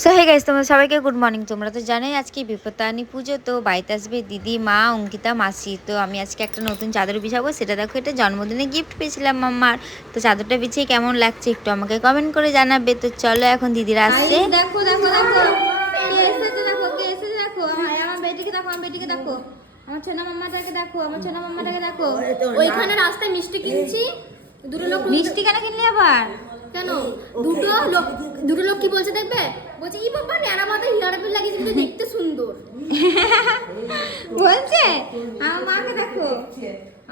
So hey guys, তোমরা সবাইকে good morning. তোমরা তো জানোই আজকে বিপত্তারিণী পুজো, তো বাড়িতে আসবে দিদি, মা, অঙ্কিতা, মাসি। তো আমি আজকে একটা নতুন চাদর বিছাবো, সেটা দেখো এটা জন্মদিনে গিফট পেয়েছিলাম মাম্মার। তো চাদরটা বিছিয়ে কেমন লাগছে একটু আমাকে কমেন্ট করে জানাবে। তো চলো এখন দিদিরা আসছে। দেখো দেখো দেখো কে এসেছে, দেখো কে এসেছে, দেখো আমার বেটিকে দেখো, আমার বেটিকে দেখো, আমার ছোনা মাম্মাটাকে দেখো, আমার ছোনা মাম্মাটাকে দেখো। ওইখানে রাস্তায় মিষ্টি কিনছি, দুটো লোক মিষ্টি কেন কিনলে আবার? কেন দুটো লোক কি বলছে দেখবে, বলছে ই বাবা ন্যাড়া মাথায় হেয়ার বেল লাগিয়েছে কিন্তু দেখতে সুন্দর বলছে আমার মাকে দেখো,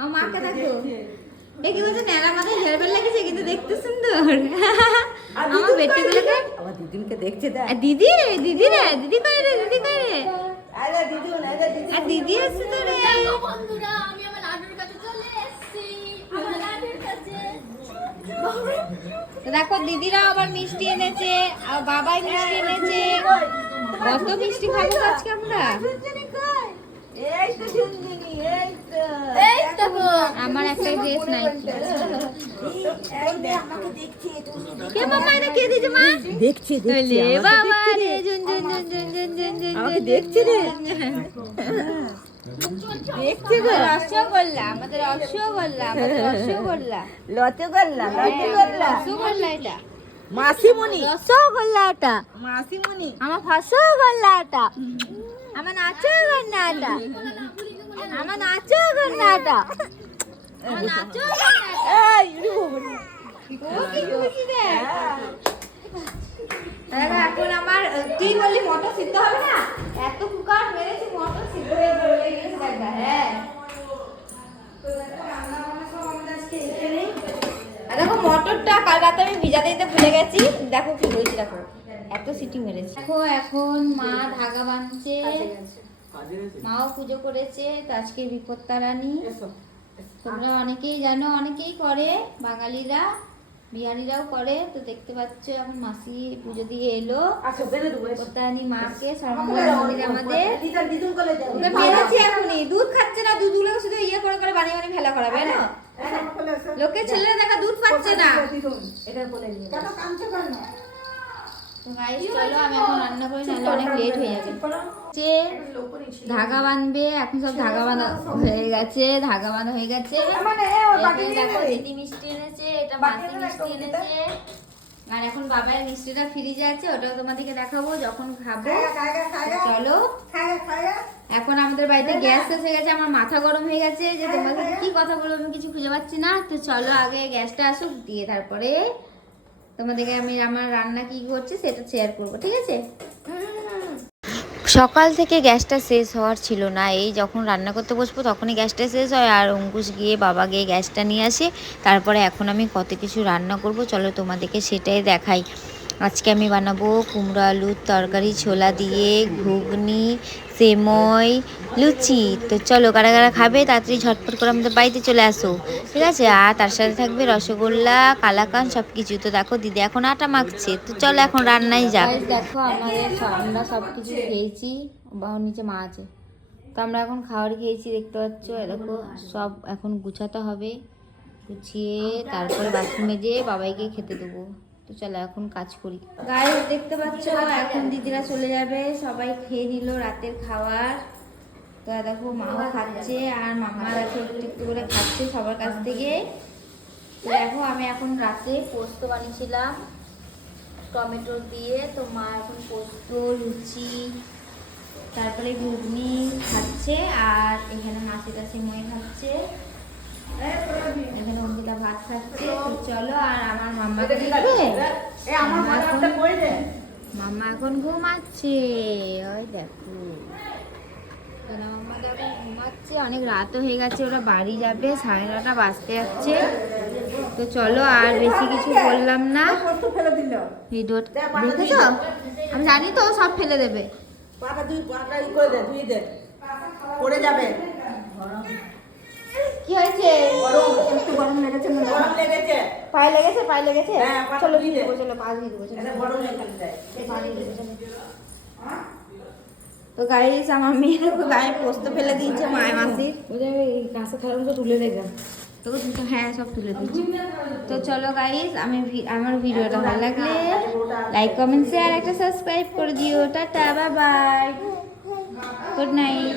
আমার মাকে দেখো, দেখি বলছে ন্যাড়া মাথায় হেয়ার বেল লাগিয়েছে কিন্তু দেখতে সুন্দর। আমার বেটিগুলোকে আমার দিদিকে দেখছে দেখ। দিদি রে, দিদি রে, দিদি কই রে, দিদি কই রে? আরে দিদি আর দিদি আসছে তো রে। দেখো বন্ধুরা, আমি আমার লাড্ডুর কাছে চলে এসেছি, আমার লাড্ডুর কাছে। দেখো দিদিরা আবার মিষ্টি এনেছে, আর বাবাই মিষ্টি এনেছে। কত মিষ্টি খাবো আজকে আমরা। এই তো ঝুনঝুনি, এই তো এই দেখো আমার একটা ড্রেস নাই। এই দে আমাকে দেখছে কে মামা, এটা কে দিয়েছে মা? দেখছে ওলে বাবা রে, ঝুন ঝুন ঝুন ঝুন ঝুন ঝুন ঝুন আমাকে দেখছে রে। দেখছে গো, রসগোল্লা, আমাদের রসগোল্লা, আমাদের রসগোল্লা, লতে গল্লা, লতে গল্লা। রসগোল্লা এটা, মাসিমণি, রসগোল্লা এটা, মাসিমণি। আমার ফসগোল্লা এটা, আমার নাচগোল্লা এটা, আমার নাচগোল্লা এটা, আমার নাচগোল্লা এটা। এই রুবনি। ও কি খুশি রে। দেখো এখন আমার কি বললি, মটর সিদ্ধ হবে না? এত কুকার মেরেছি, মটর সিদ্ধ হয়ে গেছে দেখা। হ্যাঁ আর দেখো মটরটা কাল রাতে আমি ভিজাতে দিতে ভুলে গেছি, দেখো কি হয়েছে, দেখো এত সিটি মেরেছে। দেখো এখন মা ধাগা বাঁধছে, মাও পুজো করেছে। তো আজকে বিপত্তারানী তোমরা অনেকেই জানো, অনেকেই করে, বাঙালিরা বিহারিরাও করে। তো দেখতে পাচ্ছ এখন মাসি পুজো দিয়ে এলো বিপত্তারানী মাকে সর্বমঙ্গলা মন্দিরে আমাদের। ওকে পেরেছি এখনই, দুধ খাচ্ছে না, দুধগুলো শুধু ইয়ে করে করে বানিয়ে বানিয়ে ফেলা করাবে না। লোকের ছেলেরা দেখা দুধ পাচ্ছে না। তো গাইস চলো আমি এখন রান্না করি, নাহলে অনেক লেট হয়ে যাবে। যে ধাগা বাঁধবে, এখন সব ধাগা বাঁধা হয়ে গেছে, ধাগা বাঁধা হয়ে গেছে। এখানে দেখো দিদি মিষ্টি এনেছে, এটা মাসি মিষ্টি এনেছে, আর এখন বাবার মিষ্টিটা ফ্রিজে আছে, ওটাও তোমাদেরকে দেখাবো যখন খাবো। চলো এখন আমাদের বাড়িতে গ্যাস এসে গেছে, আমার মাথা গরম হয়ে গেছে যে তোমাকে কি কথা বলবো আমি কিছু খুঁজে পাচ্ছি না। তো চলো আগে গ্যাসটা আসুক, দিয়ে তারপরে তোমাদেরকে আমি আমার রান্না কি করছে সেটা শেয়ার করবো, ঠিক আছে? সকাল থেকে গ্যাসটা শেষ হওয়ার ছিল না, এই যখন রান্না করতে বসবো তখনই গ্যাসটা শেষ হয়, আর অঙ্কুশ গিয়ে বাবা গিয়ে গ্যাসটা নিয়ে আসে। তারপরে এখন আমি কত কিছু রান্না করব, চলো তোমাদেরকে সেটাই দেখাই। আজকে আমি বানাবো কুমড়ো আলুর তরকারি, ছোলা দিয়ে ঘুগনি, সেমই, লুচি। তো চলো কারা কারা খাবে তাড়াতাড়ি ঝটপট করে আমাদের বাড়িতে চলে আসো, ঠিক আছে? আর তার সাথে থাকবে রসগোল্লা, কালাকান, সব কিছু। তো দেখো দিদি এখন আটা মাখছে, তো চলো এখন রান্নাই যাক। দেখো আমরা সব কিছু খেয়েছি, নিচে মা আছে, তো আমরা এখন খাবার খেয়েছি, দেখতে পাচ্ছ। দেখো সব এখন গুছাতে হবে, গুছিয়ে তারপরে বাসন মেজে বাবাইকে খেতে দেবো। তো চলো এখন কাজ করি। গায়ে দেখতে পাচ্ছ এখন দিদিরা চলে যাবে, সবাই খেয়ে নিল রাতের খাবার। তো দেখো মাও খাচ্ছে, আর মাম্মা দেখো একটু একটু করে খাচ্ছে সবার কাছ থেকে। তো দেখো আমি এখন রাতে পোস্ত বানিয়েছিলাম টমেটো দিয়ে, তো মা এখন পোস্ত, লুচি, তারপরে ঘুগনি খাচ্ছে, আর এখানে মাছের সেমই খাচ্ছে, এখানে অঙ্কিতা ভাত খাচ্ছে। তো চলো, আর আমার মাম্মাকে দেখবে, মাম্মা এখন ঘুমাচ্ছে, ওই দেখো মাম্মা দেখো ঘুমাচ্ছে। অনেক রাতও হয়ে গেছে, ওরা বাড়ি যাবে, 9:30 বাজতে যাচ্ছে। তো চলো আর বেশি কিছু বললাম না, ভিডিওটা দেখেছ? আমি জানি তো সব ফেলে দেবে। কি হয়েছে? একটু গরম লেগেছে, পায়ে লেগেছে, পায়ে লেগেছে। হ্যাঁ, চলো দিয়ে দেবো, চলো পা দিয়ে দেবো, চলো। তো গাইস আমার মেয়ে গায়ে পোস্ত ফেলে দিয়েছে মায়ের মাসির। কাঁচা থালাগুলো তুলে রেখে তোকে দুটো হ্যাঁ সব তুলে দিচ্ছি। তো চলো গাইস, আমার ভিডিওটা ভালো লাগলে লাইক কমেন্ট শেয়ার একটা সাবস্ক্রাইব করে দিও। Tata, bye bye, good night.